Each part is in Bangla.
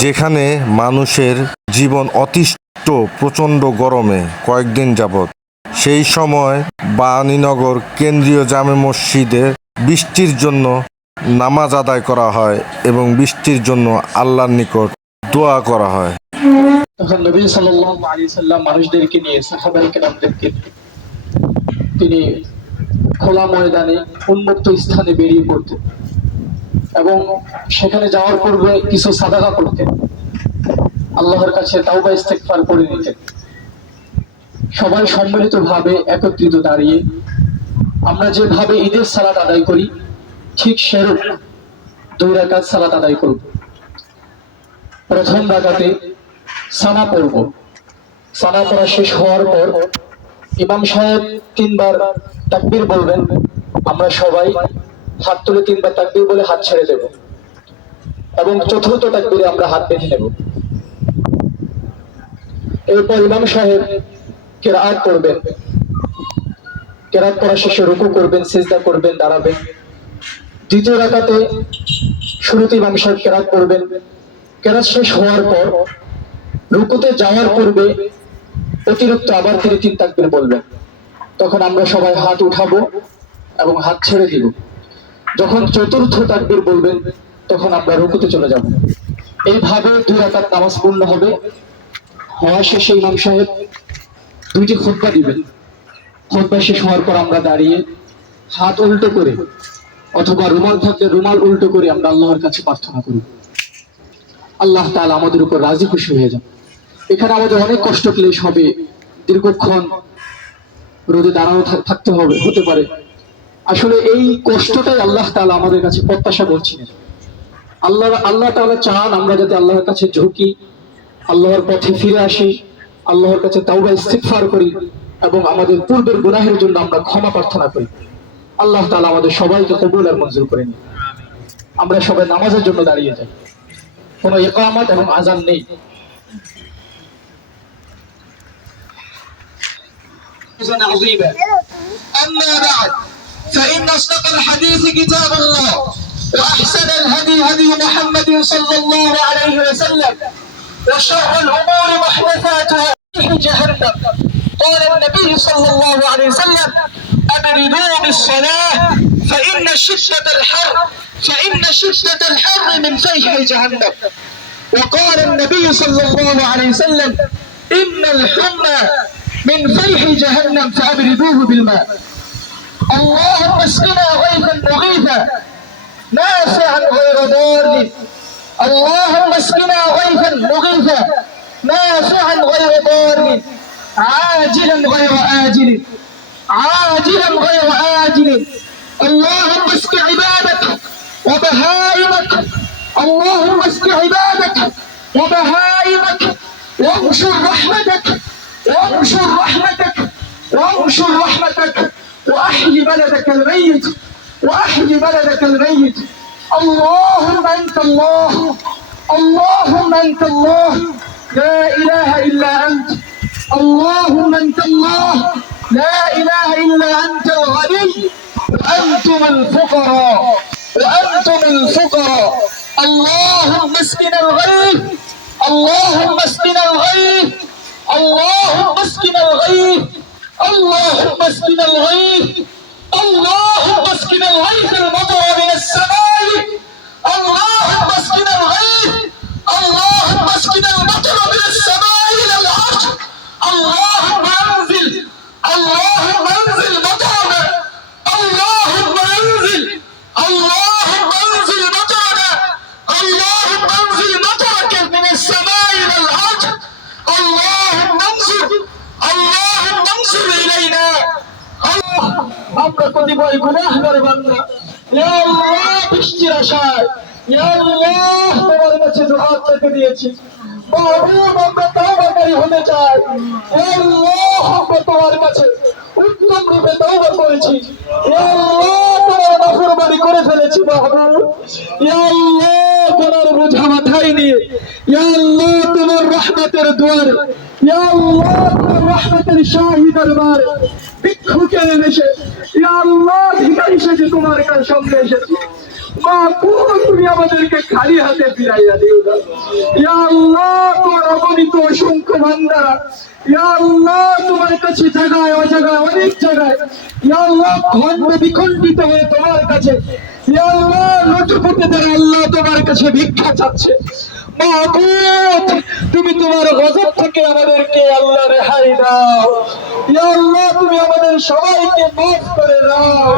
যেখানে মানুষের জীবন অতিষ্ঠ প্রচণ্ড গরমে কয়েকদিন যাবৎ। সেই সময় বাণীনগর কেন্দ্রীয় জামে মসজিদে বৃষ্টির জন্য নামাজ আদায় করা হয় এবং বৃষ্টির জন্য আল্লাহর নিকট দোয়া করা হয়। তখন নবী সাল্লাল্লাহু আলাইহি সাল্লাম মানুষদেরকে নিয়ে সাহাবায়ে কেরামদেরকে তিনি খোলা ময়দানে উন্মুক্ত স্থানে বেরিয়ে পড়তেন এবং সেখানে যাওয়ার পূর্বে কিছু সাদাকা করতেন, আল্লাহর কাছে তাওবা ইস্তেগফার করে নিতেন। সবাই সম্মিলিতভাবে একত্রিত দাঁড়িয়ে আমরা যেভাবে ঈদের সালাত আদায় করি ঠিক সেরূপ 2 রাকাত সালাত আদায় করব। প্রথম রাকাতে সানা পড়ব। সানা পড়া শেষ হওয়ার পর ইমাম সাহেব 3 বার তাকবীর বলবেন, আমরা সবাই হাত তুলে 3 বার তাকবীর বলে হাত ছেড়ে দেব এবং চতুর্থ তাকবীরে আমরা হাত বেঁধে নেব। এরপর ইমাম সাহেব কিরাআত করবেন। কিরাআত করা শেষে রুকু করবেন, সিজদা করবেন, দাঁড়াবেন। দ্বিতীয় রাকাতে শুরুতে ইমাম সাহেব কিরাআত করবেন। কিরাআত শেষ হওয়ার পর রুকুতে যাওয়ার পূর্বে অতিরিক্ত আবার তিনি 3 তাকবীর বলবেন। তখন আমরা সবাই হাত উঠাবো এবং হাত ছেড়ে দিব। যখন চতুর্থ তাকবীর বলবেন তখন আমরা রুকুতে চলে যাব। এইভাবে 2 রাকাত নামাজ পূর্ণ হবে। হওয়া শেষে ইমাম সাহেব 2টি খুতবা দিবেন। খুতবা শেষ হওয়ার পর আমরা দাঁড়িয়ে হাত উল্টো করে অথবা রুমাল থাকলে রুমাল উল্টো করে আমরা আল্লাহর কাছে প্রার্থনা করি, আল্লাহ তাআলা আমাদের উপর রাজি খুশি হয়ে যান। এখানে আমাদের অনেক কষ্ট ক্লেশ হবে, দীর্ঘক্ষণ রোদে দাঁড়ানো থাকতে হতে পারে। আসলে এই কষ্টটাই আল্লাহ তাআলা আমাদের কাছে প্রত্যাশা করছিলেন। আল্লাহ তাআলা চান আমরা যাতে আল্লাহর কাছে ঝুঁকি, আল্লাহর পথে ফিরে আসি, আল্লাহর কাছে তাওবা ইস্তিগফার করি এবং আমাদের পূর্বের গুনাহের জন্য আমরা ক্ষমা প্রার্থনা করি। আল্লাহ তাআলা আমাদের সবাইকে কবুল আর মঞ্জুর করে নিন। আমরা সবাই নামাজের জন্য দাঁড়িয়ে যাই, কোনো ইকামত এবং আযান নেই। عظيما أما بعد فإن أصدق الحديث كتاب الله وأحسن الهدي هدي محمد صلى الله عليه وسلم وشر الأمور محدثاتها جهنم. قال النبي صلى الله عليه وسلم أبردوا بالصلاة فإن شدة الحر من فيح جهنم. وقال النبي صلى الله عليه وسلم إن الحمى من فيح جهنم فأبردوه بالماء. اللهم اسقنا غيثا مغيثا نافعا غير ضار. اللهم اسقنا غيثا مغيثا نافعا غير ضار عاجلا غير آجل عاجلا غير آجل. اللهم اسق عبادك وبهائمك اللهم اسق عبادك وبهائمك وانشر رحمتك وانشر رحمتك وانشر رحمتك واحيي بلدك الميت واحيي بلدك الميت. اللهم انت الله اللهم انت الله لا اله الا انت. اللهم انت الله لا اله الا انت الغني وانتم الفقراء وانتم الفقراء. اللهم اسقنا الغيث اللهم اسقنا الغيث اللهم اسقنا الغيث اللهم اسقنا الغيث اللهم اسقنا الغيث المطر من السماء. اللهم اسقنا الغيث اللهم اسقنا المطر من السماء الى العرش. اللهم انزل مطرنا اللهم انزل مطرنا اللهم انزل مطرك من السماء الى العرش. اللهم انظر إلينا. আমরা কতিপয় গুনাহগার বান্দা, ইয়া আল্লাহ বৃষ্টির আশায় ইয়া আল্লাহ তোমার কাছে দুহাত পেতে দিয়েছি। মাহবুব আমরা তাওবাকারী হতে চাই। ইয়া আল্লাহ আমরা তোমার কাছে উত্তম রূপে তাওবা করেছি। ইয়া আল্লাহ তোমার নাফরমানি করে ফেলেছি মাহবুব। ইয়া আল্লাহ তোমার বোঝা মাথায় নিয়ে ইয়া আল্লাহ তোমার রহমতের দুয়ারে ইয়া আল্লাহ তোমার রহমতের শাহী দরবারে ভিক্ষুকের এসে ইয়া আল্লাহ ভিখারি সেজে তোমার কাছে সামনে এসেছি। মাহবুব তুমি আমাদেরকে খালি হাতে ফিরাইয়া দিও না। ইয়া আল্লাহ তোমার অগণিত অসংখ্য ভান্ডার, ইয়া আল্লাহ তোমার কাছে জায়গায় অজায়গায় অনেক জায়গায় ইয়া আল্লাহ খন্ড বিখণ্ডিত হয়ে তোমার কাছে ইয়া আল্লাহ লটপটে দ্বারা আল্লাহ তোমার কাছে ভিক্ষা চাচ্ছে। মাহবুব তুমি তোমার গজব থেকে আমাদেরকে আল্লাহ রেহাই দাও। ইয়া আল্লাহ তুমি আমাদের সবাইকে মাফ করে দাও।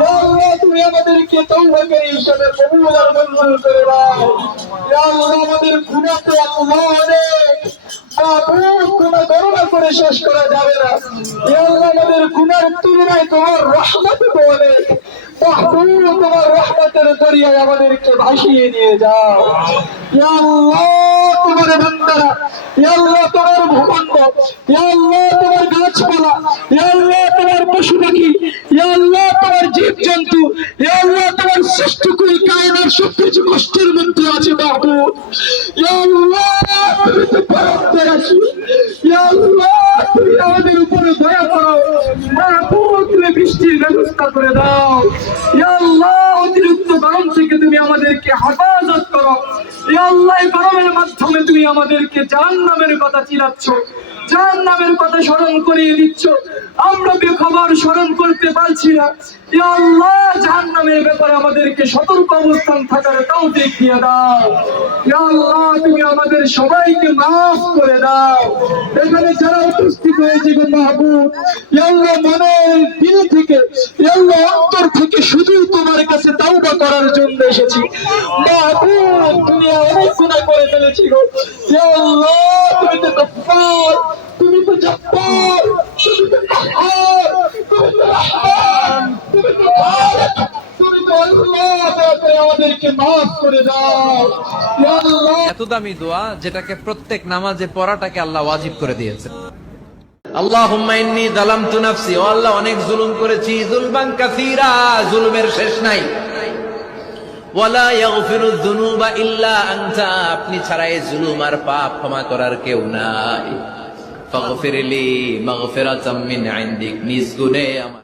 ইয়া আল্লাহ তুমি আমাদেরকে তওবাকারী হিসেবে কবুল আর মঞ্জুর করে দাও। ইয়া আল্লাহ আমাদের গুনাহ তো আল্লাহ অনেক, মাহবুব গুনাহ গণনা করে শেষ করা যাবে না। ইয়া আল্লাহ আমাদের গুনার তুলনায় তোমার রহমত তো অনেক। মাহবুব তোমার রহমতের দরিয়ায় আমাদেরকে ভাসিয়ে নিয়ে যাও। ইয়া আল্লাহ তোমার বান্দারা, ইয়া আল্লাহ তোমার ভূখণ্ড, ইয়া আল্লাহ তোমার গাছপালা, ইয়া আল্লাহ তোমার পশু পাখি, ইয়া আল্লাহ তোমার জীবজন্তু, ইয়া আল্লাহ তোমার সৃষ্টিকুল কায়নাত সবকিছু কষ্টের মধ্যে আছে। মাহবুব ইয়া আল্লাহ তুমি তো পরম রাখি, ইয়া আল্লাহ তুমি আমাদের উপরে দয়া করো। মাহবুব তুমি বৃষ্টির ব্যবস্থা করে দাও। ইয়া আল্লাহ অতিরিক্ত গরম থেকে তুমি আমাদেরকে হেফাজত করো। ইয়া আল্লাহ এই গরমের মাধ্যমে তুমি আমাদেরকে জাহান্নামের কথা চিনাচ্ছ, জাহান্নামের কথা স্মরণ করিয়ে দিচ্ছ। আমরা বেখবর স্মরণ করতে পারছি না। ইয়া আল্লাহ জাহান্নামের ব্যাপারে আমাদেরকে সতর্ক অবস্থান থাকার তৌফিক দিয়ে দাও। ইয়া আল্লাহ তুমি আমাদের সবাইকে মাফ করে দাও। এখানে যারা উপস্থিত হয়েছে গো মাহবুব, ইয়া আল্লাহ মনের দিল থেকে, ইয়া আল্লাহ অন্তর থেকে শুধু তোমার কাছে তাওবা করার জন্য এসেছি। মাহবুব তুমি অনেক গুনাহ করে ফেলেছি গো। ইয়া আল্লাহ তুমি তো গফফার, তুমি তো জব্বার, তুমি তো কাহ্হার, তুমি তো রহমান, তুমি তো খালিক, তুমি তো আল্লাহ। দয়া আমাদেরকে মাফ করে দাও। ইয়া আল্লাহ এত দামি দোয়া যেটাকে প্রত্যেক নামাজে পড়াটাকে আল্লাহ ওয়াজিব করে দিয়েছে। আল্লাহুম্মা ইন্নী যালামতু নাফসি, ও আল্লাহ অনেক জুলুম করেছি, যুলমান কাসীরা, জুলুমের শেষ নাই। ওয়ালা ইয়াগফিরুয যুনুবা ইল্লা আনতা, আপনি ছাড়া এই জুলুম আর পাপ ক্ষমা করার কেউ নাই। ফাগফিরলি মাগফিরাতাম মিন ইনদিক, নিজ গুণে আমার